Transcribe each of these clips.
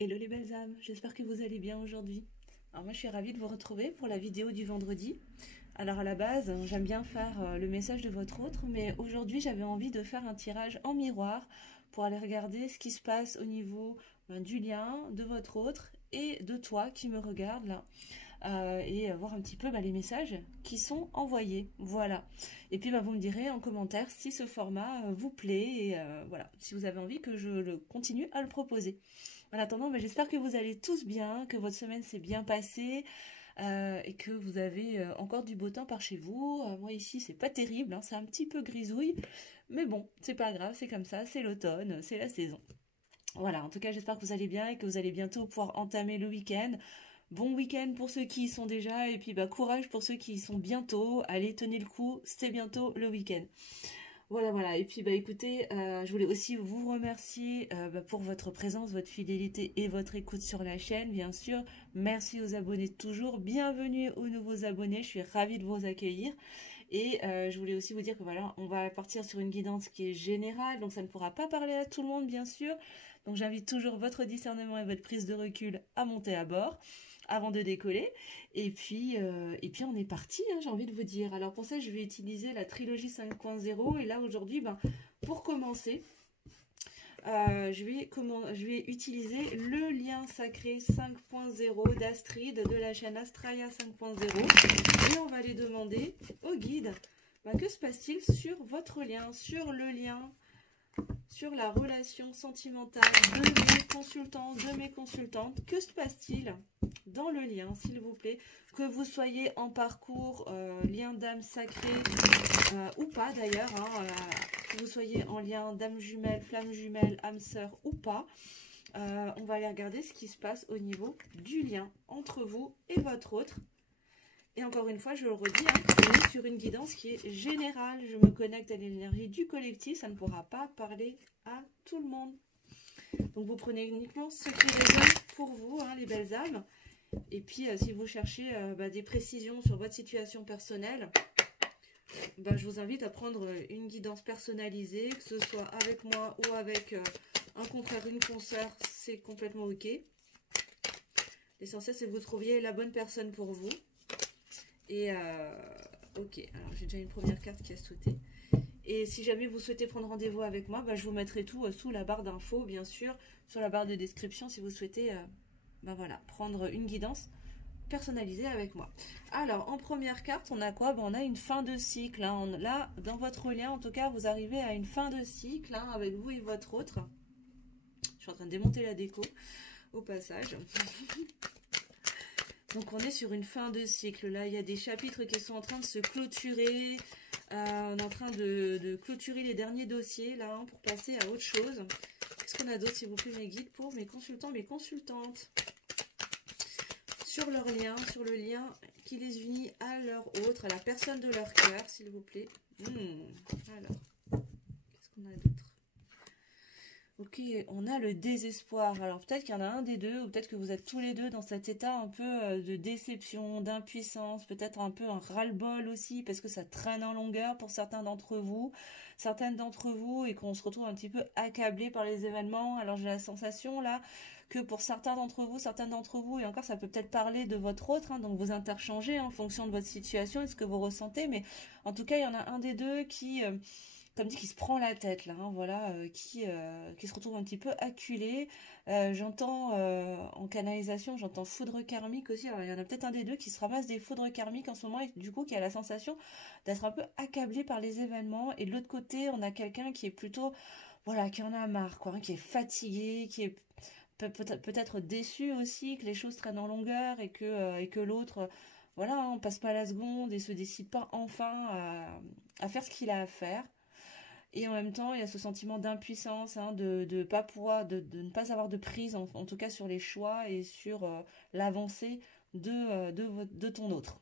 Hello les belles âmes, j'espère que vous allez bien aujourd'hui. Alors moi je suis ravie de vous retrouver pour la vidéo du vendredi. Alors à la base, j'aime bien faire le message de votre autre, mais aujourd'hui j'avais envie de faire un tirage en miroir pour aller regarder ce qui se passe au niveau du lien de votre autre et de toi qui me regarde là. Et voir un petit peu les messages qui sont envoyés. Voilà. Et puis vous me direz en commentaire si ce format vous plaît et voilà, si vous avez envie que je le continue à le proposer. En attendant, j'espère que vous allez tous bien, que votre semaine s'est bien passée et que vous avez encore du beau temps par chez vous. Moi ici, c'est pas terrible, hein, c'est un petit peu grisouille, mais bon, c'est pas grave, c'est comme ça, c'est l'automne, c'est la saison. Voilà, en tout cas, j'espère que vous allez bien et que vous allez bientôt pouvoir entamer le week-end. Bon week-end pour ceux qui y sont déjà et puis courage pour ceux qui y sont bientôt. Allez, tenez le coup, c'est bientôt le week-end. Voilà, voilà. Et puis, écoutez, je voulais aussi vous remercier pour votre présence, votre fidélité et votre écoute sur la chaîne, bien sûr. Merci aux abonnés de toujours. Bienvenue aux nouveaux abonnés. Je suis ravie de vous accueillir. Et je voulais aussi vous dire que voilà, on va partir sur une guidance qui est générale, donc ça ne pourra pas parler à tout le monde, bien sûr. Donc j'invite toujours votre discernement et votre prise de recul à monter à bord avant de décoller. Et puis on est parti, hein, j'ai envie de vous dire. Alors pour ça, je vais utiliser la trilogie 5.0. Et là, aujourd'hui, pour commencer, je vais utiliser le lien sacré 5.0 d'Astrid de la chaîne Astraya 5.0. Et on va aller demander au guide que se passe-t-il sur votre lien, sur le lien, sur la relation sentimentale de mes consultants, de mes consultantes. Que se passe-t-il dans le lien, s'il vous plaît? Que vous soyez en parcours lien d'âme sacrée ou pas d'ailleurs, hein, que vous soyez en lien d'âme jumelle, flamme jumelle, âme sœur ou pas, on va aller regarder ce qui se passe au niveau du lien entre vous et votre autre. Et encore une fois, je le redis, hein, on est sur une guidance qui est générale. Je me connecte à l'énergie du collectif, ça ne pourra pas parler à tout le monde. Donc vous prenez uniquement ce qui résonne pour vous, hein, les belles âmes. Et puis si vous cherchez des précisions sur votre situation personnelle, je vous invite à prendre une guidance personnalisée, que ce soit avec moi ou avec un confrère, une consoeur, c'est complètement ok. L'essentiel c'est que vous trouviez la bonne personne pour vous. Et ok, alors j'ai déjà une première carte qui a sauté. Et si jamais vous souhaitez prendre rendez-vous avec moi, je vous mettrai tout sous la barre d'infos, bien sûr, sur la barre de description si vous souhaitez voilà, prendre une guidance personnalisée avec moi. Alors, en première carte, on a quoi? On a une fin de cycle. Hein. Là, dans votre lien, en tout cas, vous arrivez à une fin de cycle hein, avec vous et votre autre. Je suis en train de démonter la déco au passage. Donc on est sur une fin de cycle. Là, il y a des chapitres qui sont en train de se clôturer. On est en train de clôturer les derniers dossiers là hein, pour passer à autre chose. Qu'est-ce qu'on a d'autre, s'il vous plaît, mes guides, pour mes consultants, mes consultantes? Sur leur lien, sur le lien qui les unit à leur autre, à la personne de leur cœur, s'il vous plaît. Alors, qu'est-ce qu'on a d'autre? Ok, on a le désespoir. Alors peut-être qu'il y en a un des deux, ou peut-être que vous êtes tous les deux dans cet état un peu de déception, d'impuissance, peut-être un peu un ras-le-bol aussi, parce que ça traîne en longueur pour certains d'entre vous, certaines d'entre vous, et qu'on se retrouve un petit peu accablé par les événements. Alors j'ai la sensation là que pour certains d'entre vous, certaines d'entre vous, et encore ça peut peut-être parler de votre autre, hein, donc vous interchangez en fonction de votre situation et de ce que vous ressentez, mais en tout cas il y en a un des deux qui comme dit, qui se prend la tête là, hein, voilà, qui se retrouve un petit peu acculé. J'entends en canalisation, j'entends foudre karmique aussi. Alors il y en a peut-être un des deux qui se ramasse des foudres karmiques en ce moment et du coup qui a la sensation d'être un peu accablé par les événements. Et de l'autre côté, on a quelqu'un qui est plutôt, voilà, qui en a marre, quoi, hein, qui est fatigué, qui est peut-être déçu aussi que les choses traînent en longueur et que l'autre, voilà, hein, on passe pas la seconde et se décide pas enfin à faire ce qu'il a à faire. Et en même temps, il y a ce sentiment d'impuissance, hein, de pas pouvoir, de ne pas avoir de prise, en tout cas sur les choix et sur l'avancée de ton autre.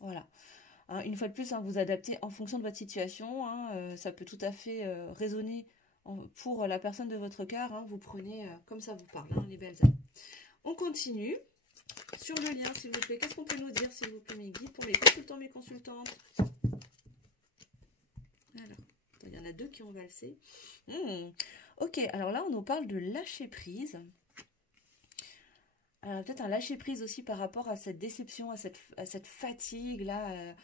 Voilà. Hein, une fois de plus, hein, vous adaptez en fonction de votre situation. Hein, ça peut tout à fait résonner pour la personne de votre cœur. Hein, vous prenez comme ça vous parle, hein, les belles âmes. On continue. Sur le lien, s'il vous plaît, qu'est-ce qu'on peut nous dire, s'il vous plaît, mes guides, pour mes consultants, mes consultantes? Alors. Il y en a deux qui ont valsé. Ok, alors là, on nous parle de lâcher prise. Alors, peut-être un lâcher-prise aussi par rapport à cette déception, à cette fatigue-là,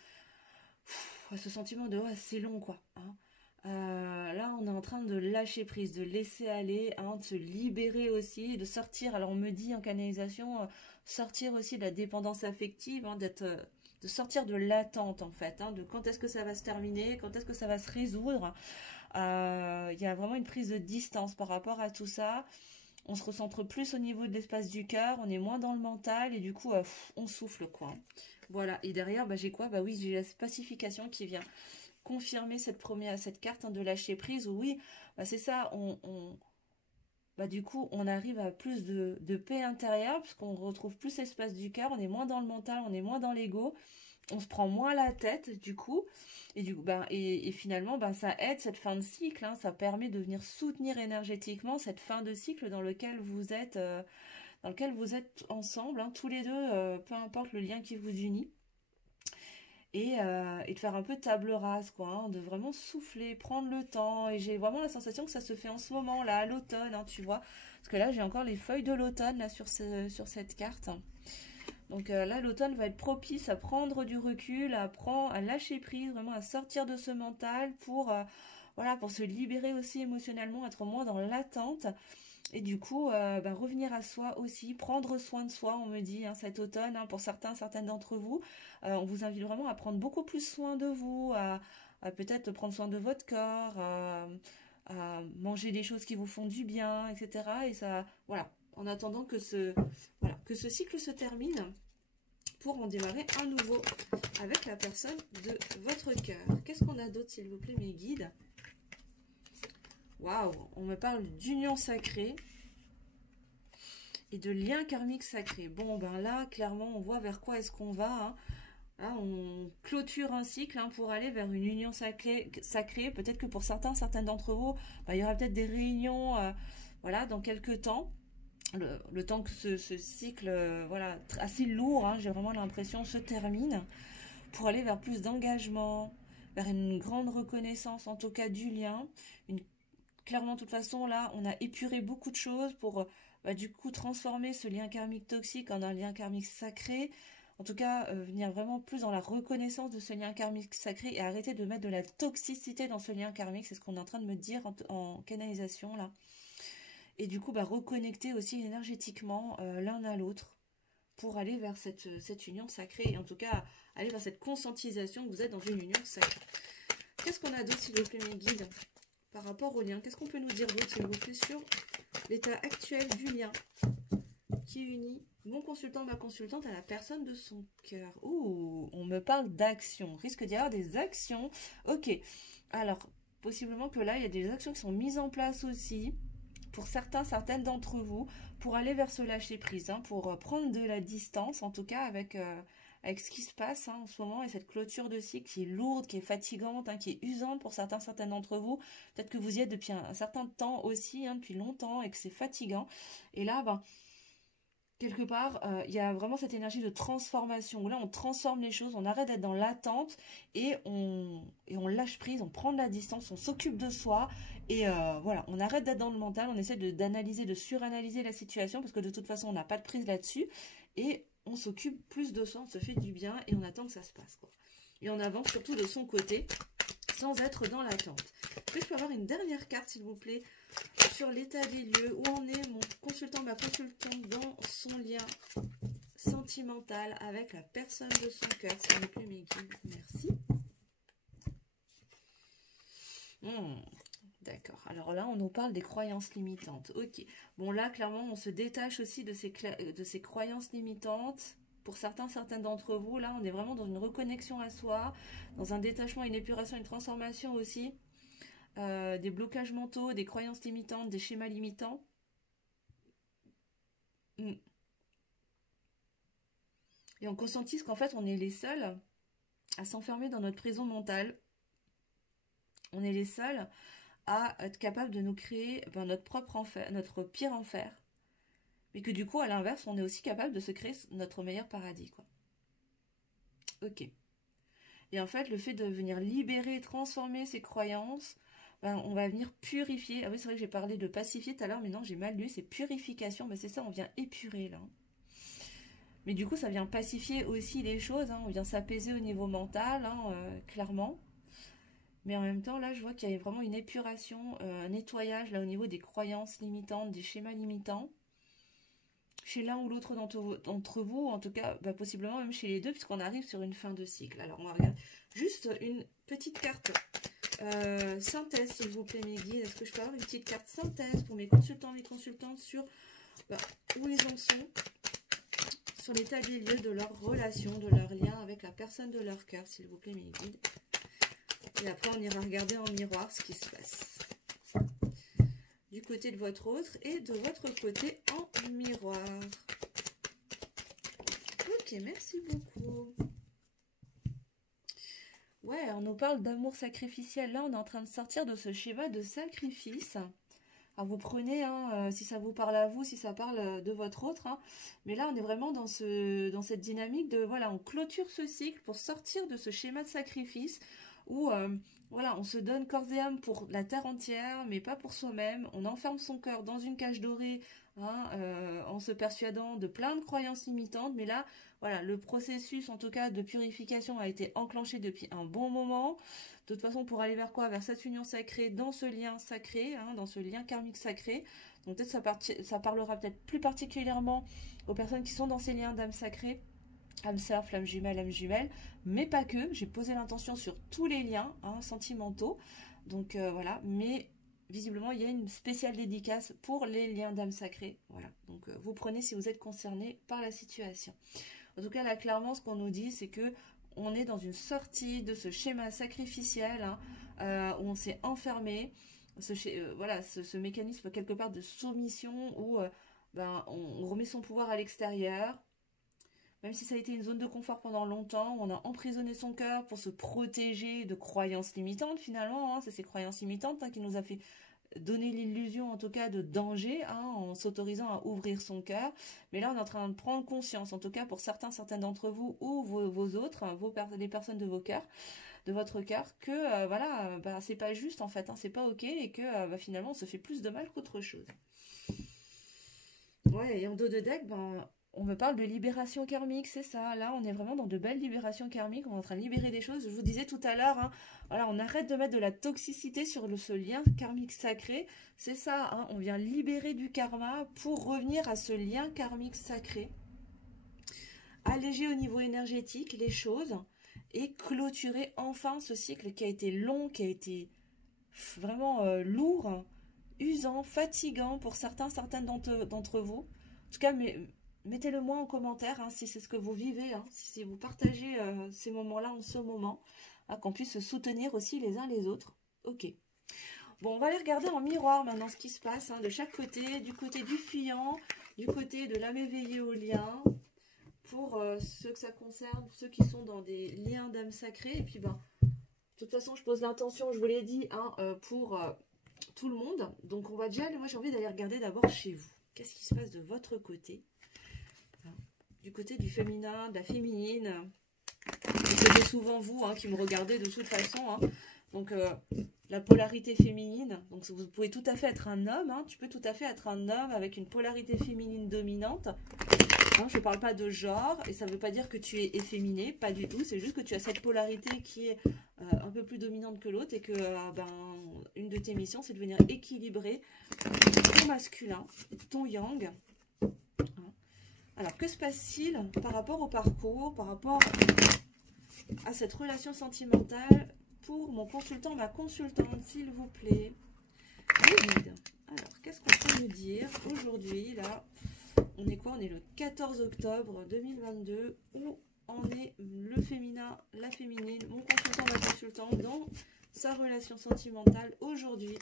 à ce sentiment de ouais, c'est long, quoi. Hein. Là, on est en train de lâcher prise, de laisser aller, hein, de se libérer aussi, de sortir. Alors, on me dit en canalisation, sortir aussi de la dépendance affective, hein, de sortir de l'attente, en fait, hein, de quand est-ce que ça va se terminer, quand est-ce que ça va se résoudre. Il y a vraiment une prise de distance par rapport à tout ça. On se recentre plus au niveau de l'espace du cœur, on est moins dans le mental et du coup, on souffle quoi. Voilà, et derrière, bah, j'ai quoi? Bah oui, j'ai la pacification qui vient confirmer cette carte hein, de lâcher prise. Où, oui, bah, c'est ça, bah, du coup, on arrive à plus de paix intérieure puisqu'on retrouve plus l'espace du cœur, on est moins dans le mental, on est moins dans l'ego, on se prend moins la tête du coup. Et, et finalement, ben, ça aide cette fin de cycle, hein, ça permet de venir soutenir énergétiquement cette fin de cycle dans lequel vous êtes ensemble, hein, tous les deux, peu importe le lien qui vous unit. Et de faire un peu table rase, quoi, hein, de vraiment souffler, prendre le temps. Et j'ai vraiment la sensation que ça se fait en ce moment, là, à l'automne, hein, tu vois. Parce que là, j'ai encore les feuilles de l'automne, là, sur cette carte. Donc là, l'automne va être propice à prendre du recul, à lâcher prise, vraiment à sortir de ce mental voilà, pour se libérer aussi émotionnellement, être moins dans l'attente. Et du coup, revenir à soi aussi, prendre soin de soi, on me dit, hein, cet automne, hein, pour certaines d'entre vous, on vous invite vraiment à prendre beaucoup plus soin de vous, à peut-être prendre soin de votre corps, à manger des choses qui vous font du bien, etc. Et ça, voilà, en attendant que ce cycle se termine, pour en démarrer un nouveau avec la personne de votre cœur. Qu'est-ce qu'on a d'autre, s'il vous plaît, mes guides? Waouh, on me parle d'union sacrée et de lien karmique sacré. Bon, ben là, clairement, on voit vers quoi est-ce qu'on va. Hein. Là, on clôture un cycle hein, pour aller vers une union sacrée. Peut-être que pour certains d'entre vous, ben, il y aura peut-être des réunions voilà, dans quelques temps. Le temps que ce cycle voilà, assez lourd, hein, j'ai vraiment l'impression, se termine, pour aller vers plus d'engagement, vers une grande reconnaissance, en tout cas du lien. Clairement, de toute façon, là, on a épuré beaucoup de choses pour, du coup, transformer ce lien karmique toxique en un lien karmique sacré. En tout cas, venir vraiment plus dans la reconnaissance de ce lien karmique sacré et arrêter de mettre de la toxicité dans ce lien karmique. C'est ce qu'on est en train de me dire en canalisation, là. Et du coup, reconnecter aussi énergétiquement l'un à l'autre pour aller vers cette union sacrée. Et en tout cas, aller vers cette conscientisation que vous êtes dans une union sacrée. Qu'est-ce qu'on a d'autre, s'il vous plaît, mes guides, par rapport au lien? Qu'est-ce qu'on peut nous dire d'autre, s'il vous plaît, sur l'état actuel du lien qui unit mon consultant, ma consultante à la personne de son cœur? Ouh, on me parle d'action. Risque d'y avoir des actions. Ok. Alors, possiblement que là, il y a des actions qui sont mises en place aussi pour certaines d'entre vous, pour aller vers ce lâcher-prise, hein, pour prendre de la distance, en tout cas avec ce qui se passe hein, en ce moment, et cette clôture de cycle qui est lourde, qui est fatigante, hein, qui est usante pour certaines d'entre vous. Peut-être que vous y êtes depuis un certain temps aussi, hein, depuis longtemps, et que c'est fatigant. Et là, quelque part, il y a vraiment cette énergie de transformation, où là, on transforme les choses, on arrête d'être dans l'attente, et on lâche prise, on prend de la distance, on s'occupe de soi, et voilà, on arrête d'être dans le mental, on essaie d'analyser, de suranalyser la situation, parce que de toute façon, on n'a pas de prise là-dessus, et on s'occupe plus de soi, on se fait du bien, et on attend que ça se passe, quoi. Et on avance surtout de son côté, sans être dans l'attente. Est-ce que je peux avoir une dernière carte, s'il vous plaît, sur l'état des lieux, où en est mon consultant, ma consultante dans son lien sentimental avec la personne de son cœur, s'il vous plaît, mes guides. Merci. D'accord. Alors là, on nous parle des croyances limitantes. Ok. Bon, là, clairement, on se détache aussi de ces croyances limitantes. Pour certaines d'entre vous, là, on est vraiment dans une reconnexion à soi, dans un détachement, une épuration, une transformation aussi. Des blocages mentaux, des croyances limitantes, des schémas limitants. Et on conscientise qu'en fait, on est les seuls à s'enfermer dans notre prison mentale. On est les seuls à être capables de nous créer notre propre enfer, notre pire enfer. Mais que du coup, à l'inverse, on est aussi capable de se créer notre meilleur paradis, quoi. Ok. Et en fait, le fait de venir libérer, transformer ces croyances, on va venir purifier. Ah oui, c'est vrai que j'ai parlé de pacifier tout à l'heure, mais non, j'ai mal lu, c'est purification. Mais c'est ça, on vient épurer, là. Mais du coup, ça vient pacifier aussi les choses, hein. On vient s'apaiser au niveau mental, hein, clairement. Mais en même temps, là, je vois qu'il y a vraiment une épuration, un nettoyage là au niveau des croyances limitantes, des schémas limitants, chez l'un ou l'autre d'entre vous, en tout cas, bah, possiblement même chez les deux, puisqu'on arrive sur une fin de cycle. Alors, on va regarder juste une petite carte synthèse, s'il vous plaît, mes guides. Est-ce que je peux avoir une petite carte synthèse pour mes consultants, mes consultantes sur bah, où ils en sont, sur l'état des lieux de leur relation, de leur lien avec la personne de leur cœur, s'il vous plaît, mes guides. Et après, on ira regarder en miroir ce qui se passe. Du côté de votre autre et de votre côté en miroir. Ok, merci beaucoup. Ouais, on nous parle d'amour sacrificiel. Là, on est en train de sortir de ce schéma de sacrifice. Alors, vous prenez, hein, si ça vous parle à vous, si ça parle de votre autre. Hein. Mais là, on est vraiment dans cette dynamique de, voilà, on clôture ce cycle pour sortir de ce schéma de sacrifice où, voilà, on se donne corps et âme pour la terre entière, mais pas pour soi-même. On enferme son cœur dans une cage dorée, hein, en se persuadant de plein de croyances limitantes. Mais là, voilà, le processus, en tout cas, de purification a été enclenché depuis un bon moment. De toute façon, pour aller vers quoi? Vers cette union sacrée, dans ce lien sacré, hein, dans ce lien karmique sacré. Donc peut-être ça parlera peut-être plus particulièrement aux personnes qui sont dans ces liens d'âme sacrée, âme sœur, flamme jumelle, mais pas que. J'ai posé l'intention sur tous les liens, hein, sentimentaux. Donc voilà, mais visiblement, il y a une spéciale dédicace pour les liens d'âme sacrée. Voilà, donc vous prenez si vous êtes concerné par la situation. En tout cas, là, clairement, ce qu'on nous dit, c'est que on est dans une sortie de ce schéma sacrificiel, hein, où on s'est enfermé, voilà, ce mécanisme quelque part de soumission où ben, on remet son pouvoir à l'extérieur. Même si ça a été une zone de confort pendant longtemps, on a emprisonné son cœur pour se protéger de croyances limitantes finalement. Hein, c'est ces croyances limitantes, hein, qui nous a fait donner l'illusion en tout cas de danger, hein, en s'autorisant à ouvrir son cœur. Mais là, on est en train de prendre conscience, en tout cas pour certains d'entre vous ou vos autres, les personnes de vos cœurs, de votre cœur, que voilà, bah, c'est pas juste en fait, hein, c'est pas ok et que bah, finalement on se fait plus de mal qu'autre chose. Ouais, et en dos de deck, ben, on me parle de libération karmique, c'est ça. Là, on est vraiment dans de belles libérations karmiques. On est en train de libérer des choses. Je vous disais tout à l'heure, hein, voilà, on arrête de mettre de la toxicité sur ce lien karmique sacré. C'est ça, hein, on vient libérer du karma pour revenir à ce lien karmique sacré. Alléger au niveau énergétique les choses et clôturer enfin ce cycle qui a été long, qui a été vraiment lourd, usant, fatigant pour certaines d'entre vous. En tout cas, mettez-le moi en commentaire, hein, si c'est ce que vous vivez, hein, si vous partagez ces moments-là en ce moment, hein, qu'on puisse se soutenir aussi les uns les autres. Ok. Bon, on va aller regarder en miroir maintenant ce qui se passe, hein, de chaque côté, du côté du fuyant, du côté de l'âme éveillée au lien, pour ceux que ça concerne, ceux qui sont dans des liens d'âme sacrée. Et puis, ben, de toute façon, je pose l'intention, je vous l'ai dit, hein, pour tout le monde. Donc, on va déjà, moi j'ai envie d'aller regarder d'abord chez vous. Qu'est-ce qui se passe de votre côté? Du côté du féminin, de la féminine. C'était souvent vous, hein, qui me regardez de toute façon. Hein. Donc, la polarité féminine. Donc, vous pouvez tout à fait être un homme. Hein. Tu peux tout à fait être un homme avec une polarité féminine dominante. Hein, je ne parle pas de genre. Et ça ne veut pas dire que tu es efféminé. Pas du tout. C'est juste que tu as cette polarité qui est un peu plus dominante que l'autre. Et que ben, une de tes missions, c'est de venir équilibrer ton masculin, ton yang. Alors, que se passe-t-il par rapport au parcours, par rapport à cette relation sentimentale pour mon consultant, ma consultante, s'il vous plaît? David. Alors, qu'est-ce qu'on peut nous dire aujourd'hui, là? On est quoi? On est le 14 octobre 2022. Où en est le féminin, la féminine, mon consultant, ma consultante, dans sa relation sentimentale aujourd'hui?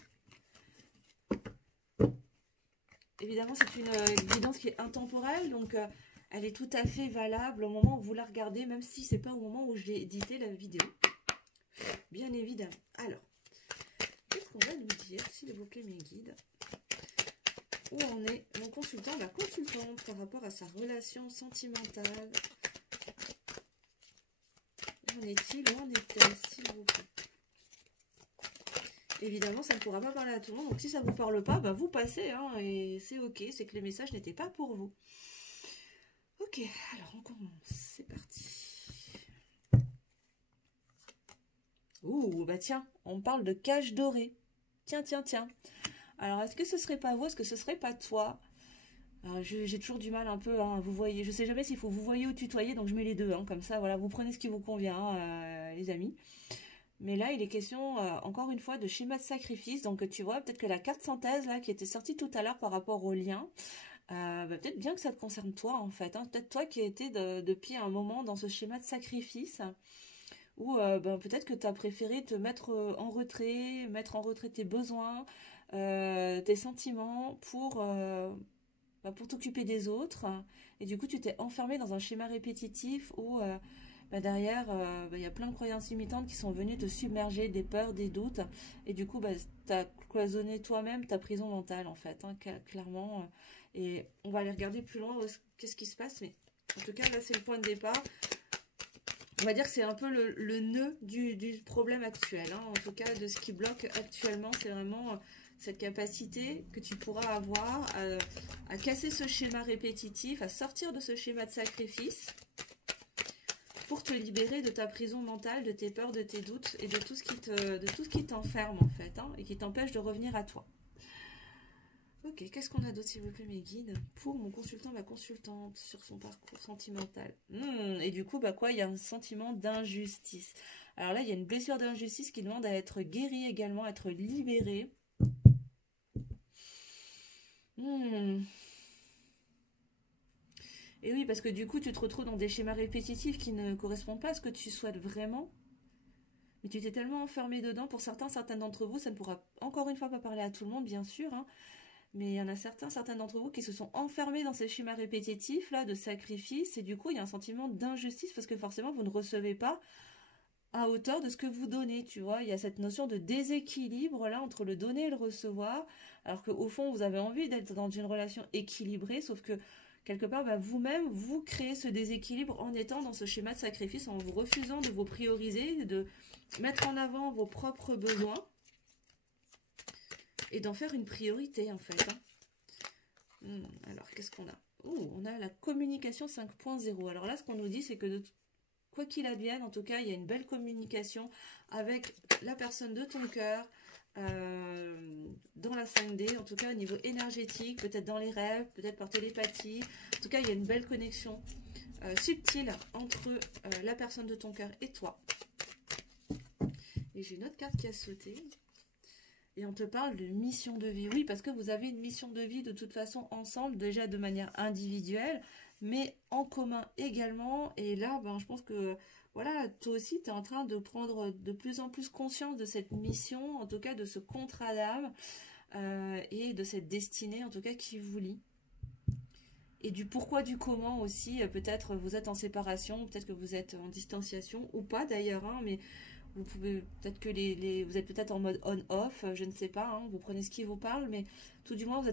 Évidemment, c'est une guidance qui est intemporelle, donc elle est tout à fait valable au moment où vous la regardez, même si c'est pas au moment où j'ai édité la vidéo. Bien évidemment. Alors, qu'est-ce qu'on va nous dire, s'il vous plaît, mes guides? Où en est mon consultant, ma consultante, par rapport à sa relation sentimentale? Où en est-il? Où en est-elle, s'il vous plaît? Évidemment, ça ne pourra pas parler à tout le monde. Donc, si ça ne vous parle pas, bah, vous passez. Hein, et c'est ok. C'est que les messages n'étaient pas pour vous. Ok, alors on commence, c'est parti. Ouh, bah tiens, on parle de cage dorée. Tiens, tiens, tiens. Alors, est-ce que ce serait pas vous, est-ce que ce serait pas toi? J'ai toujours du mal un peu, hein, vous voyez. Je sais jamais s'il faut vous voyez ou tutoyer, donc je mets les deux, hein, comme ça, voilà, vous prenez ce qui vous convient, les amis. Mais là, il est question, encore une fois, de schéma de sacrifice. Donc, tu vois, peut-être que la carte synthèse, là, qui était sortie tout à l'heure par rapport au lien, bah, peut-être bien que ça te concerne toi, en fait. Hein. Peut-être toi qui as été depuis un moment dans ce schéma de sacrifice, ou ben, peut-être que tu as préféré te mettre mettre en retrait tes besoins, tes sentiments pour t'occuper des autres. Et du coup, tu t'es enfermé dans un schéma répétitif où bah, derrière, bah, y a plein de croyances limitantes qui sont venues te submerger, des peurs, des doutes. Et du coup, bah, tu as cloisonné toi-même ta prison mentale, en fait, hein, clairement. Et on va aller regarder plus loin qu'est-ce qui se passe. Mais en tout cas, là, c'est le point de départ. On va dire que c'est un peu le nœud du problème actuel. Hein. En tout cas, de ce qui bloque actuellement, c'est vraiment cette capacité que tu pourras avoir à casser ce schéma répétitif, à sortir de ce schéma de sacrifice pour te libérer de ta prison mentale, de tes peurs, de tes doutes et de tout ce qui t'enferme en fait, hein, et qui t'empêche de revenir à toi. Ok, qu'est-ce qu'on a d'autre s'il vous plaît mes guides pour mon consultant, ma consultante sur son parcours sentimental. Et du coup, bah quoi, il y a un sentiment d'injustice. Alors là, il y a une blessure d'injustice qui demande à être guérie également, à être libérée. Et oui, parce que du coup, tu te retrouves dans des schémas répétitifs qui ne correspondent pas à ce que tu souhaites vraiment. Mais tu t'es tellement enfermé dedans. Pour certains d'entre vous, ça ne pourra encore une fois pas parler à tout le monde, bien sûr, hein. Mais il y en a certains d'entre vous qui se sont enfermés dans ces schémas répétitifs là de sacrifice et du coup il y a un sentiment d'injustice parce que forcément vous ne recevez pas à hauteur de ce que vous donnez, tu vois. Il y a cette notion de déséquilibre là entre le donner et le recevoir, alors qu'au fond vous avez envie d'être dans une relation équilibrée, sauf que quelque part bah, vous-même vous créez ce déséquilibre en étant dans ce schéma de sacrifice, en vous refusant de vous prioriser, de mettre en avant vos propres besoins et d'en faire une priorité en fait. Hein. Alors, qu'est-ce qu'on a? On a la communication 5.0. Alors là, ce qu'on nous dit, c'est que quoi qu'il advienne, en tout cas, il y a une belle communication avec la personne de ton cœur, dans la 5D, en tout cas au niveau énergétique, peut-être dans les rêves, peut-être par télépathie. En tout cas, il y a une belle connexion subtile entre la personne de ton cœur et toi. Et j'ai une autre carte qui a sauté. Et on te parle de mission de vie. Oui, parce que vous avez une mission de vie de toute façon ensemble, déjà de manière individuelle, mais en commun également. Et là, ben, je pense que voilà, toi aussi, tu es en train de prendre de plus en plus conscience de cette mission, en tout cas de ce contrat d'âme et de cette destinée, en tout cas, qui vous lie. Et du pourquoi, du comment aussi, peut-être vous êtes en séparation, peut-être que vous êtes en distanciation, ou pas d'ailleurs, hein, mais vous pouvez peut-être que vous êtes peut-être en mode on-off, je ne sais pas, hein, vous prenez ce qui vous parle, mais tout du moins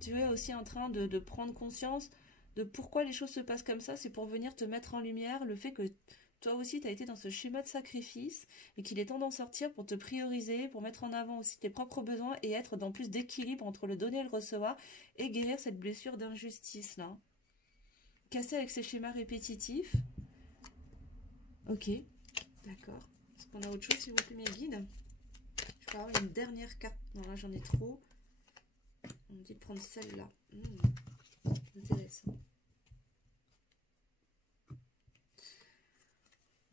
tu es aussi en train de prendre conscience de pourquoi les choses se passent comme ça. C'est pour venir te mettre en lumière le fait que toi aussi tu as été dans ce schéma de sacrifice et qu'il est temps d'en sortir pour te prioriser, pour mettre en avant aussi tes propres besoins et être dans plus d'équilibre entre le donner et le recevoir et guérir cette blessure d'injustice là. Casser avec ces schémas répétitifs. Ok, d'accord. Est-ce qu'on a autre chose, s'il vous plaît, mes guides? Je peux avoir une dernière carte. Non, là, j'en ai trop. On me dit de prendre celle-là. Intéressant.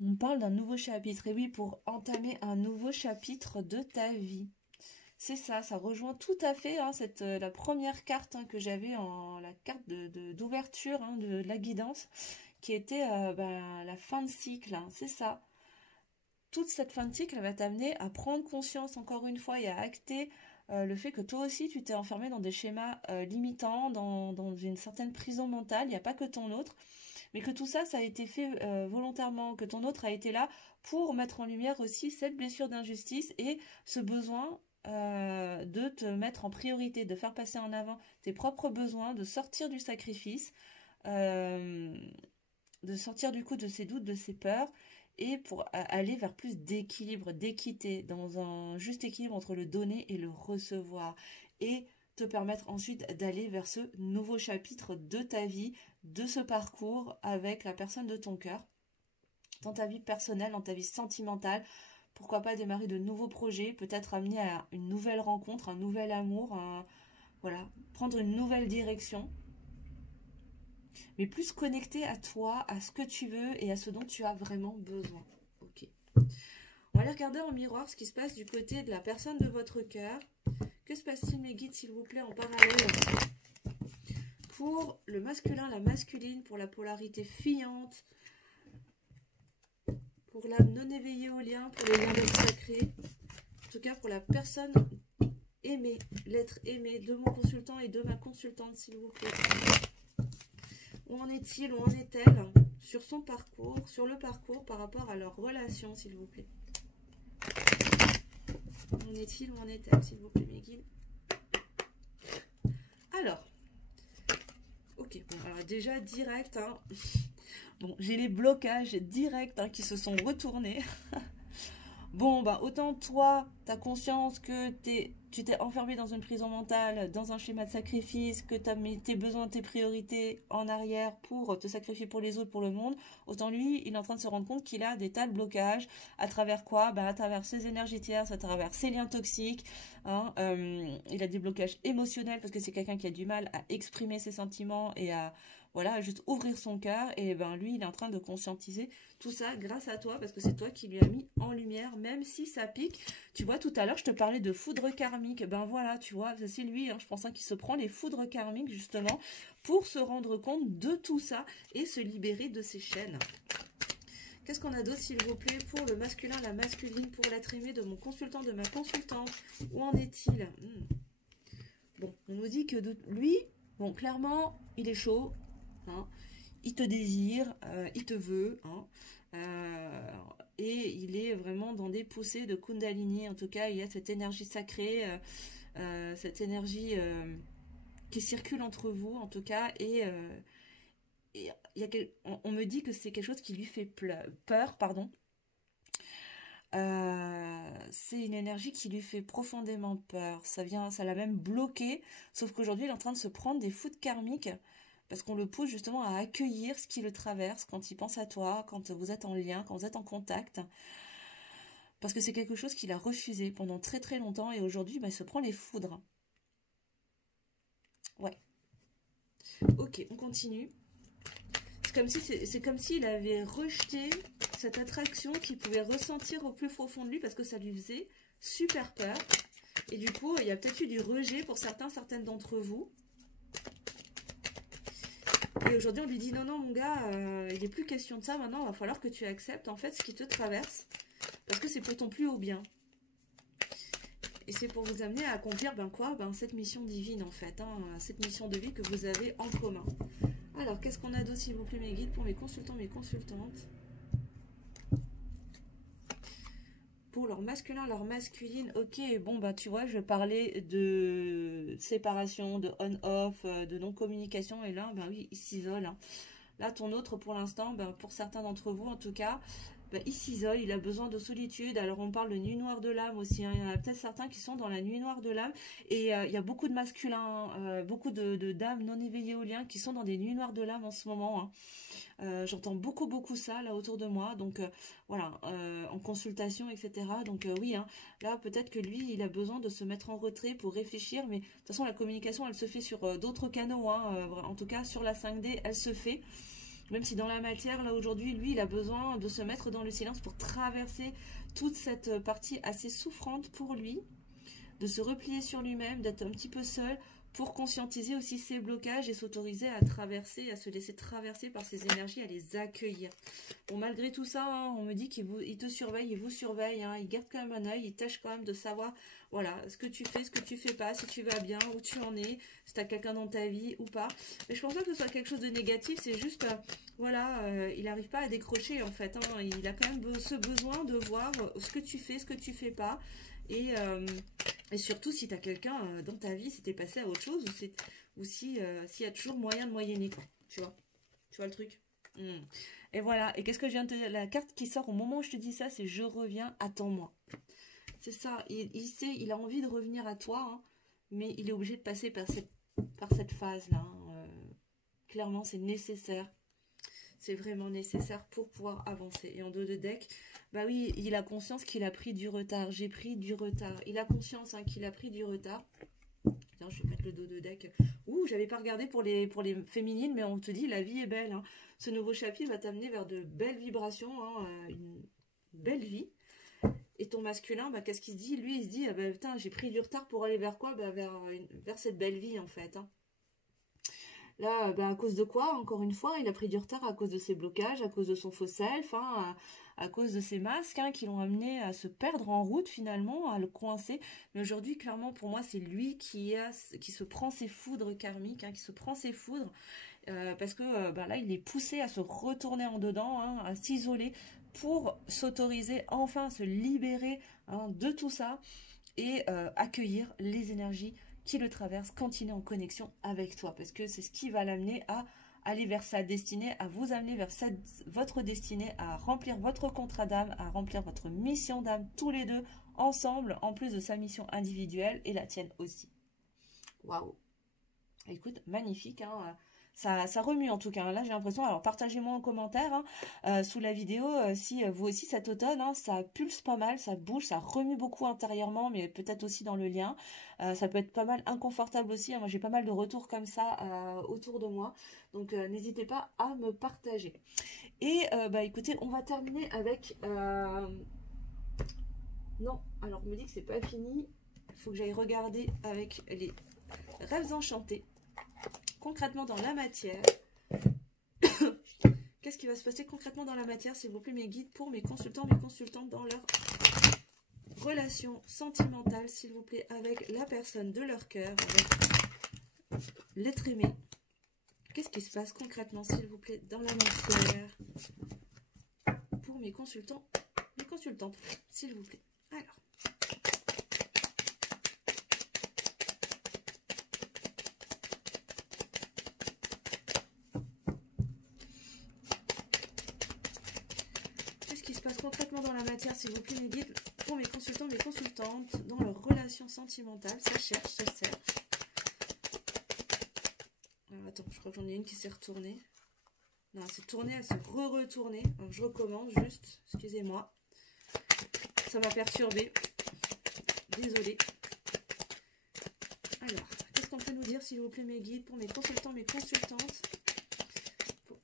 On parle d'un nouveau chapitre. Et oui, pour entamer un nouveau chapitre de ta vie. C'est ça, ça rejoint tout à fait hein, la première carte hein, que j'avais la carte d'ouverture hein, de la guidance, qui était la fin de cycle. Hein, c'est ça. Toute cette fin de cycle, elle va t'amener à prendre conscience encore une fois et à acter le fait que toi aussi tu t'es enfermé dans des schémas limitants, dans une certaine prison mentale. Il n'y a pas que ton autre, mais que tout ça, ça a été fait volontairement, que ton autre a été là pour mettre en lumière aussi cette blessure d'injustice et ce besoin de te mettre en priorité, de faire passer en avant tes propres besoins, de sortir du sacrifice, de sortir du coup de ces doutes, de ces peurs, et pour aller vers plus d'équilibre, d'équité, dans un juste équilibre entre le donner et le recevoir. Et te permettre ensuite d'aller vers ce nouveau chapitre de ta vie, de ce parcours avec la personne de ton cœur, dans ta vie personnelle, dans ta vie sentimentale. Pourquoi pas démarrer de nouveaux projets, peut-être amener à une nouvelle rencontre, un nouvel amour, voilà, prendre une nouvelle direction, mais plus connecté à toi, à ce que tu veux et à ce dont tu as vraiment besoin. Ok. On va aller regarder en miroir ce qui se passe du côté de la personne de votre cœur. Que se passe-t-il, mes guides, s'il vous plaît, en parallèle pour le masculin, la masculine, pour la polarité fuyante, pour l'âme non éveillée au lien, pour les liens d'être sacrés, en tout cas pour la personne aimée, l'être aimé de mon consultant et de ma consultante, s'il vous plaît. Où en est-il, où en est-elle sur son parcours, sur le parcours par rapport à leur relation, s'il vous plaît. Où en est-il, où en est-elle, s'il vous plaît, mes guides. Alors, ok, bon, alors déjà direct, hein. Bon, j'ai les blocages directs qui se sont retournés. Bon, bah autant toi, tu as conscience que tu t'es enfermé dans une prison mentale, dans un schéma de sacrifice, que tu as mis tes besoins, tes priorités en arrière pour te sacrifier pour les autres, pour le monde, autant lui, il est en train de se rendre compte qu'il a des tas de blocages. À travers quoi? Bah, à travers ses énergies tierces, à travers ses liens toxiques. Hein, il a des blocages émotionnels parce que c'est quelqu'un qui a du mal à exprimer ses sentiments et à voilà, juste ouvrir son cœur. Et ben lui, il est en train de conscientiser tout ça grâce à toi, parce que c'est toi qui lui as mis en lumière, même si ça pique. Tu vois, tout à l'heure, je te parlais de foudre karmique. Ben voilà, tu vois, c'est lui, hein, je pense, qui se prend les foudres karmiques, justement, pour se rendre compte de tout ça et se libérer de ses chaînes. Qu'est-ce qu'on a d'autre, s'il vous plaît, pour le masculin, la masculine, pour l'être aimé de mon consultant, de ma consultante? Où en est-il? Bon, on nous dit que lui, bon, clairement, il est chaud. Hein, il te désire, il te veut, hein, et il est vraiment dans des poussées de Kundalini. En tout cas, il y a cette énergie sacrée, cette énergie qui circule entre vous, en tout cas, et on me dit que c'est quelque chose qui lui fait peur, pardon. C'est une énergie qui lui fait profondément peur. Ça l'a même bloqué, sauf qu'aujourd'hui, il est en train de se prendre des foudres karmiques. Parce qu'on le pousse justement à accueillir ce qui le traverse quand il pense à toi, quand vous êtes en lien, quand vous êtes en contact. Parce que c'est quelque chose qu'il a refusé pendant très très longtemps et aujourd'hui, bah, il se prend les foudres. Ouais. Ok, on continue. C'est comme s'il avait rejeté cette attraction qu'il pouvait ressentir au plus profond de lui parce que ça lui faisait super peur. Et du coup, il y a peut-être eu du rejet pour certaines d'entre vous. Et aujourd'hui, on lui dit, non, mon gars, il n'est plus question de ça. Maintenant, il va falloir que tu acceptes, en fait, ce qui te traverse. Parce que c'est pour ton plus haut bien. Et c'est pour vous amener à accomplir, cette mission divine, en fait. Hein, cette mission de vie que vous avez en commun. Alors, qu'est-ce qu'on a d'autre, s'il vous plaît, mes guides, pour mes consultants, mes consultantes? Pour leur masculin, leur masculine, ok, bon, bah, tu vois, je parlais de séparation, de on-off, de non-communication, et là, bah oui, il s'isole. Hein. Là, ton autre, pour l'instant, bah, pour certains d'entre vous, en tout cas, bah, il s'isole, il a besoin de solitude. Alors, on parle de nuit noire de l'âme aussi. Hein. Il y en a peut-être certains qui sont dans la nuit noire de l'âme. Et il y a beaucoup de masculins, beaucoup de dames non éveillées au lien qui sont dans des nuits noires de l'âme en ce moment. Hein. J'entends beaucoup ça là autour de moi, donc voilà, en consultation, etc. Donc oui, hein, là peut-être que lui, il a besoin de se mettre en retrait pour réfléchir, mais de toute façon la communication, elle se fait sur d'autres canaux, hein, en tout cas sur la 5D, elle se fait. Même si dans la matière, là aujourd'hui, lui, il a besoin de se mettre dans le silence pour traverser toute cette partie assez souffrante pour lui, de se replier sur lui-même, d'être un petit peu seul, pour conscientiser aussi ses blocages et s'autoriser à traverser, à se laisser traverser par ces énergies, à les accueillir. Bon, malgré tout ça, hein, on me dit qu'il te surveille, il vous surveille, hein, il garde quand même un œil, il tâche quand même de savoir, voilà, ce que tu fais, ce que tu fais pas, si tu vas bien, où tu en es, si tu as quelqu'un dans ta vie ou pas. Mais je pense pas que ce soit quelque chose de négatif, c'est juste, voilà, il n'arrive pas à décrocher en fait, hein, il a quand même ce besoin de voir ce que tu fais, ce que tu fais pas. Et surtout, si tu as quelqu'un dans ta vie, si tu es passé à autre chose, ou s'il y a toujours moyen de moyenner, quoi. Tu vois le truc. Et voilà. Et qu'est-ce que je viens de te dire? La carte qui sort au moment où je te dis ça, c'est « Je reviens, attends-moi ». C'est ça. Il sait, il a envie de revenir à toi, hein, mais il est obligé de passer par cette phase-là. Hein. Clairement, c'est nécessaire. C'est vraiment nécessaire pour pouvoir avancer. Et en dos de deck, bah oui, il a conscience qu'il a pris du retard. J'ai pris du retard. Il a conscience hein, qu'il a pris du retard. Tiens, je vais mettre le dos de deck. Ouh, j'avais pas regardé pour les féminines, mais on te dit, la vie est belle. Hein. Ce nouveau chapitre va t'amener vers de belles vibrations, hein, une belle vie. Et ton masculin, bah, qu'est-ce qu'il se dit? Lui, il se dit, ah bah, putain, j'ai pris du retard pour aller vers quoi? Bah, vers cette belle vie, en fait. Hein. Là, bah, à cause de quoi? Encore une fois, il a pris du retard à cause de ses blocages, à cause de son faux self, hein, à cause de ses masques hein, qui l'ont amené à se perdre en route finalement, à le coincer. Mais aujourd'hui, clairement, pour moi, c'est lui qui se prend ses foudres karmiques, hein, qui se prend ses foudres, parce que bah, là, il est poussé à se retourner en dedans, hein, à s'isoler pour s'autoriser enfin à se libérer hein, de tout ça et accueillir les énergies qui le traverse quand il est en connexion avec toi, parce que c'est ce qui va l'amener à aller vers sa destinée, à vous amener vers votre destinée, à remplir votre contrat d'âme, à remplir votre mission d'âme, tous les deux, ensemble, en plus de sa mission individuelle et la tienne aussi. Waouh! Écoute, magnifique, hein. Ça remue en tout cas. Là, j'ai l'impression. Alors, partagez-moi en commentaire hein, sous la vidéo si vous aussi cet automne, hein, ça pulse pas mal, ça bouge, ça remue beaucoup intérieurement, mais peut-être aussi dans le lien. Ça peut être pas mal inconfortable aussi. Hein. Moi, j'ai pas mal de retours comme ça autour de moi. Donc, n'hésitez pas à me partager. Et bah, écoutez, on va terminer avec. Non, alors on me dit que c'est pas fini. Il faut que j'aille regarder avec les rêves enchantés. Concrètement dans la matière. Qu'est-ce qui va se passer concrètement dans la matière, s'il vous plaît, mes guides, pour mes consultants, mes consultantes dans leur relation sentimentale, s'il vous plaît, avec la personne de leur cœur, avec l'être aimé. Qu'est-ce qui se passe concrètement, s'il vous plaît, dans la matière pour mes consultants, mes consultantes, s'il vous plaît. Alors. Concrètement dans la matière, s'il vous plaît, mes guides, pour mes consultants, mes consultantes, dans leur relation sentimentale, ça cherche, ça cherche. Alors, attends, je crois que j'en ai une qui s'est retournée. Non, elle s'est tournée, elle s'est re-retournée. Alors, je recommence juste, excusez-moi. Ça m'a perturbée. Désolée. Alors, qu'est-ce qu'on peut nous dire, s'il vous plaît, mes guides, pour mes consultants, mes consultantes?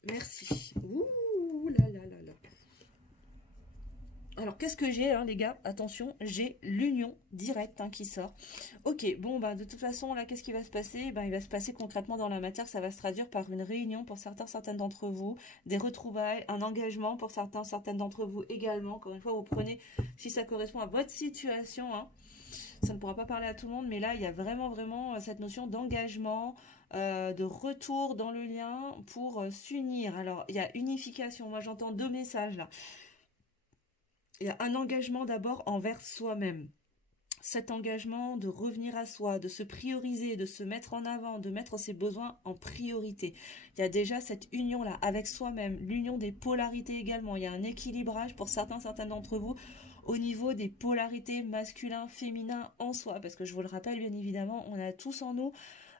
Merci. Ouh là là là là. Alors, qu'est-ce que j'ai, hein, les gars? Attention, j'ai l'union directe hein, qui sort. Ok, bon, bah, de toute façon, là, qu'est-ce qui va se passer? Ben, il va se passer concrètement dans la matière, ça va se traduire par une réunion pour certaines d'entre vous, des retrouvailles, un engagement pour certaines d'entre vous également. Encore une fois, vous prenez, si ça correspond à votre situation, hein. Ça ne pourra pas parler à tout le monde, mais là, il y a vraiment cette notion d'engagement, de retour dans le lien pour s'unir. Alors, il y a unification. Moi, j'entends deux messages, là. Il y a un engagement d'abord envers soi-même. Cet engagement de revenir à soi, de se prioriser, de se mettre en avant, de mettre ses besoins en priorité. Il y a déjà cette union-là avec soi-même, l'union des polarités également. Il y a un équilibrage pour certaines d'entre vous au niveau des polarités masculin, féminin en soi. Parce que je vous le rappelle, bien évidemment, on a tous en nous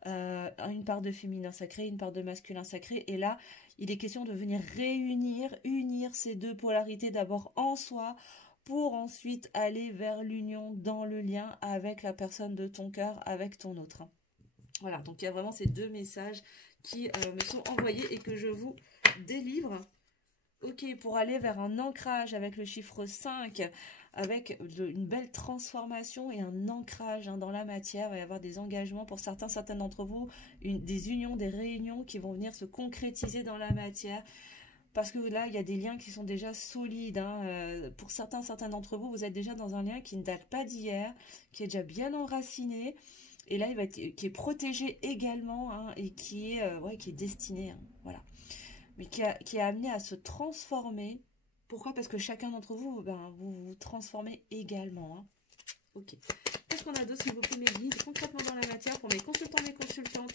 une part de féminin sacré, une part de masculin sacré. Et là, il est question de venir unir ces deux polarités d'abord en soi pour ensuite aller vers l'union dans le lien avec la personne de ton cœur, avec ton autre. Voilà, donc il y a vraiment ces deux messages qui me sont envoyés et que je vous délivre. Ok, pour aller vers un ancrage avec le chiffre 5, avec une belle transformation et un ancrage hein, dans la matière. Il va y avoir des engagements pour certaines d'entre vous, des unions, des réunions qui vont venir se concrétiser dans la matière. Parce que là, il y a des liens qui sont déjà solides. Hein. Pour certains d'entre vous, vous êtes déjà dans un lien qui ne date pas d'hier, qui est déjà bien enraciné. Et là, qui est protégé également hein, et qui est destiné. Hein, voilà. Mais qui est amené à se transformer. Pourquoi? Parce que chacun d'entre vous, vous vous transformez également. Hein. Ok. Qu'est-ce qu'on a d'autre, s'il vous plaît, mes guides, concrètement dans la matière, pour mes consultants, mes consultantes,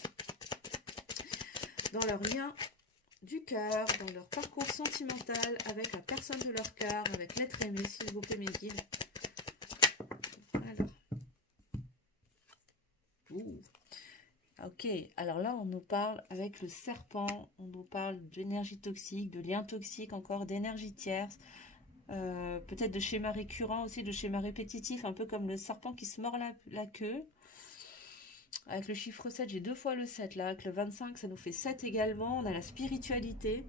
dans leur lien du cœur, dans leur parcours sentimental, avec la personne de leur cœur, avec l'être aimé, s'il vous plaît, mes guides. Alors. Ouh. Ok, alors là, on nous parle avec le serpent, on nous parle d'énergie toxique, de liens toxiques, encore d'énergie tierce, peut-être de schémas récurrents aussi, de schémas répétitifs, un peu comme le serpent qui se mord la queue. Avec le chiffre 7, j'ai 2 fois le 7 là, avec le 25, ça nous fait 7 également. On a la spiritualité.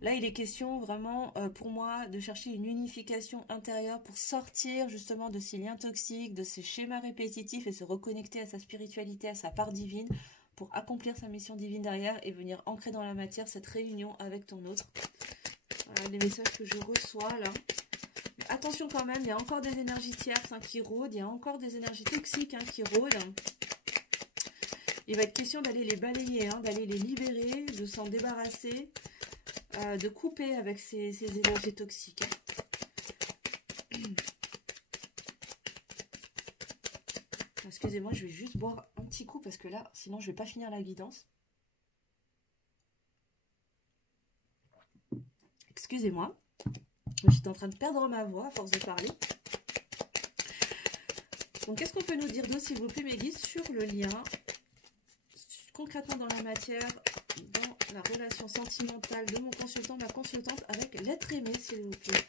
Là, il est question vraiment, pour moi, de chercher une unification intérieure pour sortir justement de ces liens toxiques, de ces schémas répétitifs et se reconnecter à sa spiritualité, à sa part divine, pour accomplir sa mission divine derrière et venir ancrer dans la matière cette réunion avec ton autre. Voilà les messages que je reçois là. Mais attention quand même, il y a encore des énergies tierces hein, qui rôdent, il y a encore des énergies toxiques hein, qui rôdent. Il va être question d'aller les balayer, hein, d'aller les libérer, de s'en débarrasser. De couper avec ces énergies toxiques. Excusez-moi, je vais juste boire un petit coup parce que là, sinon je vais pas finir la guidance. Excusez-moi, j'étais en train de perdre ma voix à force de parler. Donc, qu'est-ce qu'on peut nous dire d'autre, s'il vous plaît, mes guides, sur le lien, concrètement dans la matière, dans la relation sentimentale de mon consultant, ma consultante, avec l'être aimé, s'il vous plaît.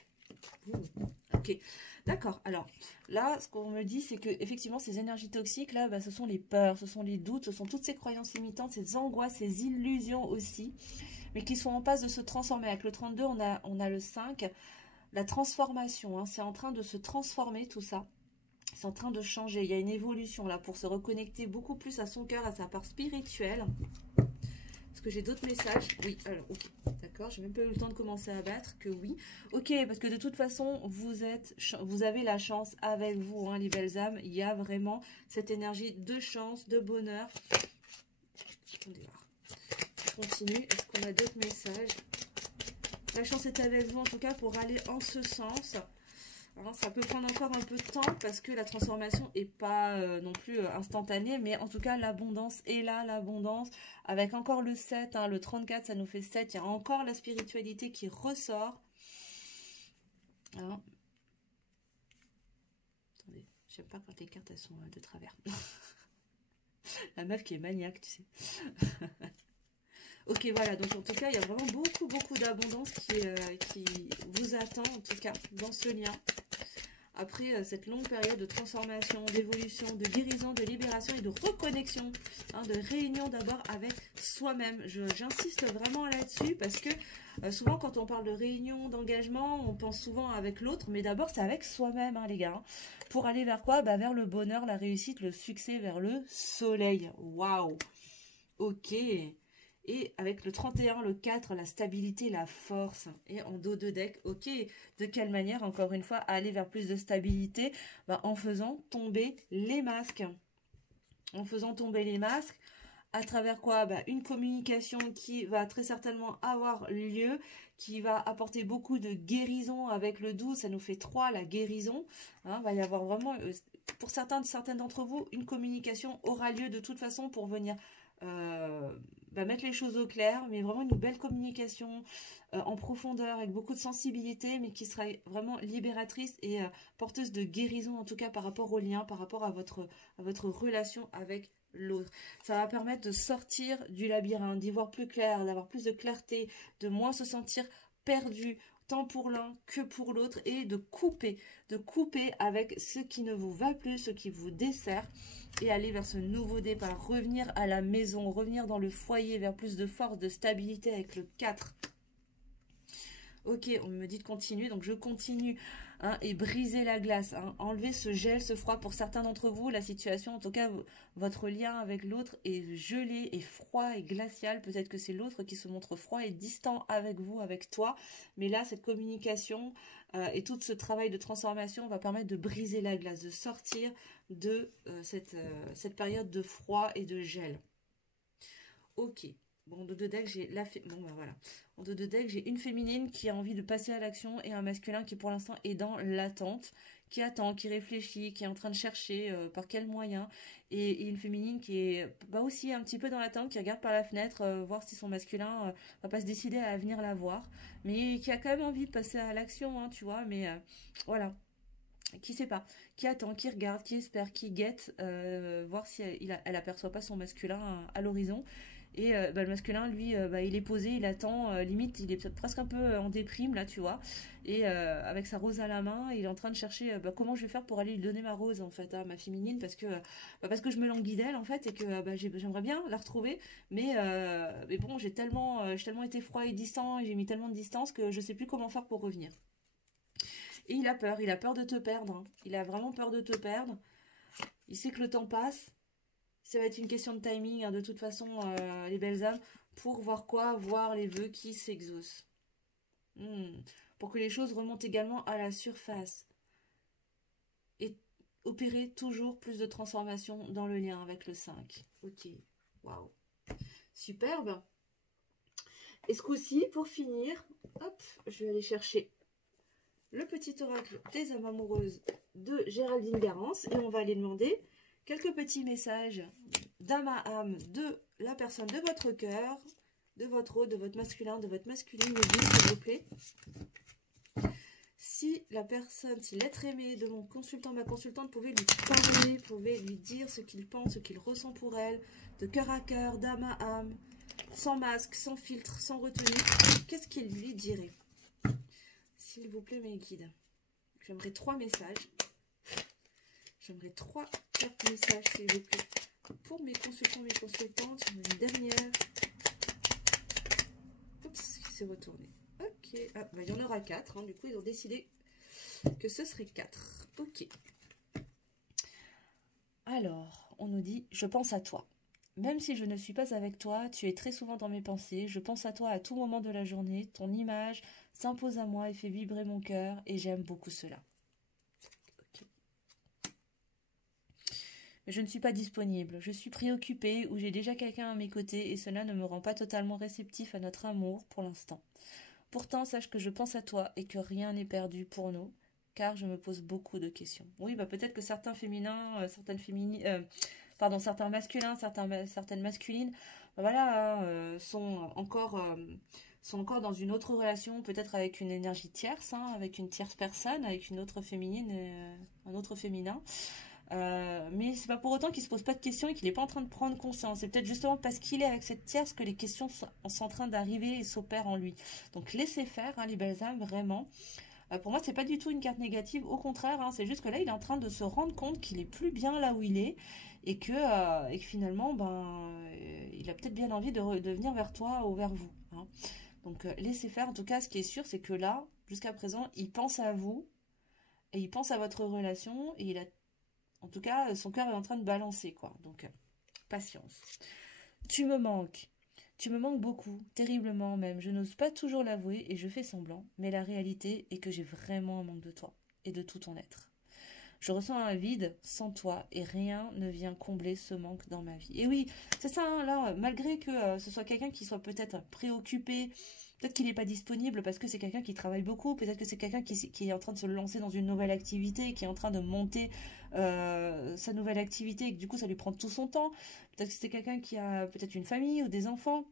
Ok, d'accord. Alors, là, ce qu'on me dit, c'est que effectivement, ces énergies toxiques, là, bah, ce sont les peurs, ce sont les doutes, ce sont toutes ces croyances limitantes, ces angoisses, ces illusions aussi, mais qui sont en passe de se transformer. Avec le 32, on a le 5, la transformation, hein, c'est en train de se transformer tout ça. C'est en train de changer. Il y a une évolution là pour se reconnecter beaucoup plus à son cœur, à sa part spirituelle. Est-ce que j'ai d'autres messages? Oui, alors, ok. D'accord, j'ai même pas eu le temps de commencer à battre, que oui. Ok, parce que de toute façon, vous avez la chance avec vous, hein, les belles âmes. Il y a vraiment cette énergie de chance, de bonheur. Attendez voir. Je continue. Est-ce qu'on a d'autres messages? La chance est avec vous, en tout cas, pour aller en ce sens. Alors, ça peut prendre encore un peu de temps parce que la transformation n'est pas non plus instantanée, mais en tout cas l'abondance est là, l'abondance, avec encore le 7, hein, le 34 ça nous fait 7, il y a encore la spiritualité qui ressort. Alors, attendez, je sais pas quand les cartes elles sont de travers. La meuf qui est maniaque, tu sais. Ok, voilà, donc en tout cas il y a vraiment beaucoup d'abondance qui vous attend, en tout cas, dans ce lien. Après cette longue période de transformation, d'évolution, de guérison, de libération et de reconnexion, hein, de réunion d'abord avec soi-même. J'insiste vraiment là-dessus parce que souvent quand on parle de réunion, d'engagement, on pense souvent avec l'autre, mais d'abord c'est avec soi-même, hein, les gars. Hein. Pour aller vers quoi? Bah, vers le bonheur, la réussite, le succès, vers le soleil. Waouh! Ok. Et avec le 31, le 4, la stabilité, la force. Et en dos de deck, ok, de quelle manière, encore une fois, aller vers plus de stabilité? Bah, en faisant tomber les masques. En faisant tomber les masques, à travers quoi? Bah, une communication qui va très certainement avoir lieu, qui va apporter beaucoup de guérison avec le 12, ça nous fait 3, la guérison. Hein, va y avoir vraiment, pour certaines d'entre vous, une communication aura lieu de toute façon pour venir... mettre les choses au clair, mais vraiment une belle communication en profondeur, avec beaucoup de sensibilité, mais qui sera vraiment libératrice et porteuse de guérison, en tout cas par rapport au lien, par rapport à votre relation avec l'autre. Ça va permettre de sortir du labyrinthe, d'y voir plus clair, d'avoir plus de clarté, de moins se sentir perdu, tant pour l'un que pour l'autre, et de couper avec ce qui ne vous va plus, ce qui vous dessert, et aller vers ce nouveau départ, revenir à la maison, revenir dans le foyer, vers plus de force, de stabilité avec le 4. Ok, on me dit de continuer, donc je continue, hein, et briser la glace, hein, enlever ce gel, ce froid. Pour certains d'entre vous, la situation, en tout cas, votre lien avec l'autre est gelé, et froid, et glacial. Peut-être que c'est l'autre qui se montre froid et distant avec vous, avec toi. Mais là, cette communication et tout ce travail de transformation va permettre de briser la glace, de sortir de cette période de froid et de gel. Ok. Bon, en dos de deck, j'ai voilà. En dos de deck, j'ai une féminine qui a envie de passer à l'action et un masculin qui, pour l'instant, est dans l'attente, qui attend, qui réfléchit, qui est en train de chercher par quel moyen. Et une féminine qui est aussi un petit peu dans l'attente, qui regarde par la fenêtre, voir si son masculin va pas se décider à venir la voir. Mais qui a quand même envie de passer à l'action, hein, tu vois. Mais voilà. qui sait pas, qui attend, qui regarde, qui espère, qui guette, voir si elle aperçoit pas son masculin à l'horizon. Et le masculin, lui, il est posé, il attend, limite, il est peut-être presque un peu en déprime, là, tu vois. Et avec sa rose à la main, il est en train de chercher comment je vais faire pour aller lui donner ma rose, en fait, à ma féminine, parce que je me languis d'elle, en fait, et que j'aimerais bien la retrouver. Mais bon, j'ai tellement été froid et distant, et j'ai mis tellement de distance que je sais plus comment faire pour revenir. Et il a peur de te perdre, hein. Il a vraiment peur de te perdre. Il sait que le temps passe. Ça va être une question de timing, hein, de toute façon, les belles âmes, pour voir quoi? Voir les vœux qui s'exaucent. Pour que les choses remontent également à la surface. Et opérer toujours plus de transformation dans le lien avec le 5. Ok, waouh. Superbe. Et ce coup-ci, pour finir, hop, je vais aller chercher le petit oracle des âmes amoureuses de Géraldine Garance et on va aller demander quelques petits messages d'âme à âme de la personne de votre cœur, de votre eau, de votre masculin, de votre masculine, s'il vous plaît. Si la personne, si l'être aimé de mon consultant, ma consultante pouvait lui parler, pouvait lui dire ce qu'il pense, ce qu'il ressent pour elle, de cœur à cœur, d'âme à âme, sans masque, sans filtre, sans retenue, qu'est-ce qu'il lui dirait? S'il vous plaît, mes guides. J'aimerais 3 messages. J'aimerais 4 messages, s'il vous plaît. Pour mes consultants, mes consultantes, une dernière. Oups, il s'est retourné. Ok. Ah, il y en aura 4. Hein. Du coup, ils ont décidé que ce serait 4. Ok. Alors, on nous dit, je pense à toi. Même si je ne suis pas avec toi, tu es très souvent dans mes pensées. Je pense à toi à tout moment de la journée. Ton image s'impose à moi et fait vibrer mon cœur. Et j'aime beaucoup cela. Okay. Mais je ne suis pas disponible. Je suis préoccupée ou j'ai déjà quelqu'un à mes côtés et cela ne me rend pas totalement réceptif à notre amour pour l'instant. Pourtant, sache que je pense à toi et que rien n'est perdu pour nous, car je me pose beaucoup de questions. Oui, peut-être que certains féminins, certains masculins, certaines masculines, sont encore dans une autre relation, peut-être avec une énergie tierce, hein, avec une tierce personne, avec une autre féminine, un autre féminin. Mais c'est pas pour autant qu'il se pose pas de questions et qu'il n'est pas en train de prendre conscience. C'est peut-être justement parce qu'il est avec cette tierce que les questions sont en train d'arriver et s'opèrent en lui. Donc laissez faire, hein, les belles âmes, vraiment. Pour moi, c'est pas du tout une carte négative, au contraire, hein, c'est juste que là, il est en train de se rendre compte qu'il est plus bien là où il est et que finalement, il a peut-être bien envie de venir vers toi ou vers vous. Hein. Donc laissez faire. En tout cas, ce qui est sûr, c'est que là, jusqu'à présent, il pense à vous et il pense à votre relation et en tout cas, son cœur est en train de balancer, quoi. Donc, patience. Tu me manques. Tu me manques beaucoup, terriblement même. Je n'ose pas toujours l'avouer et je fais semblant. Mais la réalité est que j'ai vraiment un manque de toi et de tout ton être. Je ressens un vide sans toi et rien ne vient combler ce manque dans ma vie. Et oui, c'est ça, hein, là, malgré que ce soit quelqu'un qui soit peut-être préoccupé, peut-être qu'il n'est pas disponible parce que c'est quelqu'un qui travaille beaucoup, peut-être que c'est quelqu'un qui est en train de se lancer dans une nouvelle activité, qui est en train de monter sa nouvelle activité et que du coup ça lui prend tout son temps. Peut-être que c'est quelqu'un qui a peut-être une famille ou des enfants,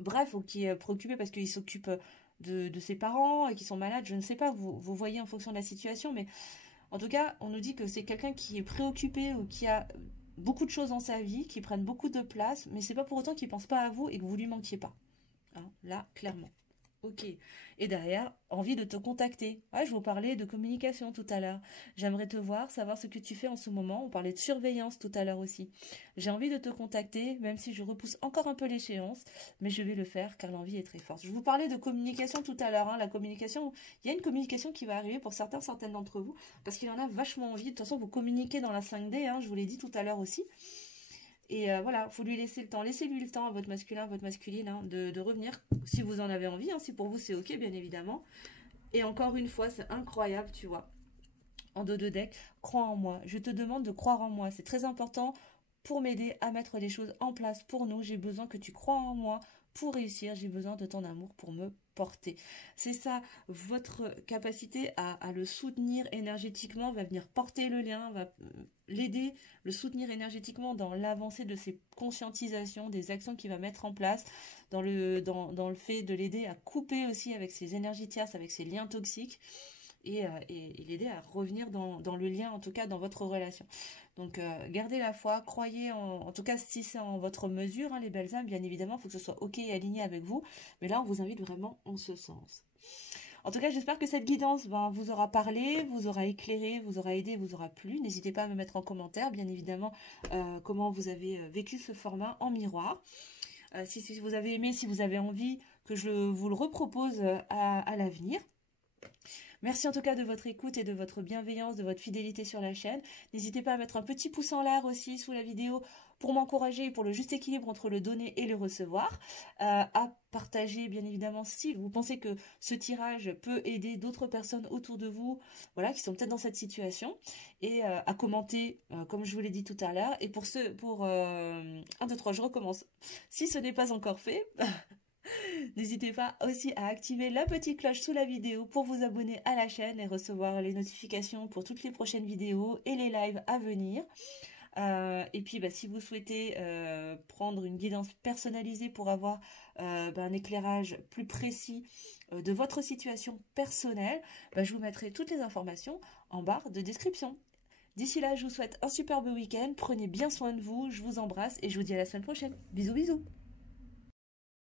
bref, ou qui est préoccupé parce qu'il s'occupe de ses parents et qui sont malades, je ne sais pas, vous voyez en fonction de la situation, mais en tout cas, on nous dit que c'est quelqu'un qui est préoccupé ou qui a beaucoup de choses dans sa vie, qui prennent beaucoup de place, mais c'est pas pour autant qu'il pense pas à vous et que vous lui manquiez pas. Hein, là, clairement. Ok. Et derrière, envie de te contacter. Ouais, je vous parlais de communication tout à l'heure. J'aimerais te voir, savoir ce que tu fais en ce moment. On parlait de surveillance tout à l'heure aussi. J'ai envie de te contacter, même si je repousse encore un peu l'échéance, mais je vais le faire car l'envie est très forte. Je vous parlais de communication tout à l'heure. Hein, la communication, il y a une communication qui va arriver pour certaines d'entre vous, parce qu'il en a vachement envie. De toute façon, vous communiquez dans la 5D, hein, je vous l'ai dit tout à l'heure aussi. Et voilà, il faut lui laisser le temps. Laissez-lui le temps à votre masculin, votre masculine, hein, de revenir, si vous en avez envie, hein, si pour vous c'est ok, bien évidemment. Et encore une fois, c'est incroyable, tu vois. En dos de deck, crois en moi. Je te demande de croire en moi. C'est très important pour m'aider à mettre les choses en place pour nous. J'ai besoin que tu crois en moi pour réussir. J'ai besoin de ton amour pour me porter. C'est ça, votre capacité à le soutenir énergétiquement va venir porter le lien, va l'aider, le soutenir énergétiquement dans l'avancée de ses conscientisations, des actions qu'il va mettre en place, dans le fait de l'aider à couper aussi avec ses énergies tierces, avec ses liens toxiques. et l'aider à revenir dans le lien, en tout cas dans votre relation. Donc gardez la foi, croyez en tout cas si c'est en votre mesure, hein, les belles âmes, bien évidemment, il faut que ce soit ok et aligné avec vous, mais là on vous invite vraiment en ce sens. En tout cas, j'espère que cette guidance vous aura parlé, vous aura éclairé, vous aura aidé, vous aura plu. N'hésitez pas à me mettre en commentaire, bien évidemment, comment vous avez vécu ce format en miroir. Si vous avez aimé, si vous avez envie que je vous le repropose à l'avenir. Merci en tout cas de votre écoute et de votre bienveillance, de votre fidélité sur la chaîne. N'hésitez pas à mettre un petit pouce en l'air aussi sous la vidéo pour m'encourager et pour le juste équilibre entre le donner et le recevoir. À partager bien évidemment si vous pensez que ce tirage peut aider d'autres personnes autour de vous, voilà, qui sont peut-être dans cette situation. Et à commenter, comme je vous l'ai dit tout à l'heure. Et pour 1, 2, 3, je recommence. Si ce n'est pas encore fait... N'hésitez pas aussi à activer la petite cloche sous la vidéo pour vous abonner à la chaîne et recevoir les notifications pour toutes les prochaines vidéos et les lives à venir. Et puis si vous souhaitez prendre une guidance personnalisée pour avoir un éclairage plus précis de votre situation personnelle, je vous mettrai toutes les informations en barre de description. D'ici là, je vous souhaite un superbe week-end, prenez bien soin de vous, je vous embrasse et je vous dis à la semaine prochaine. Bisous bisous.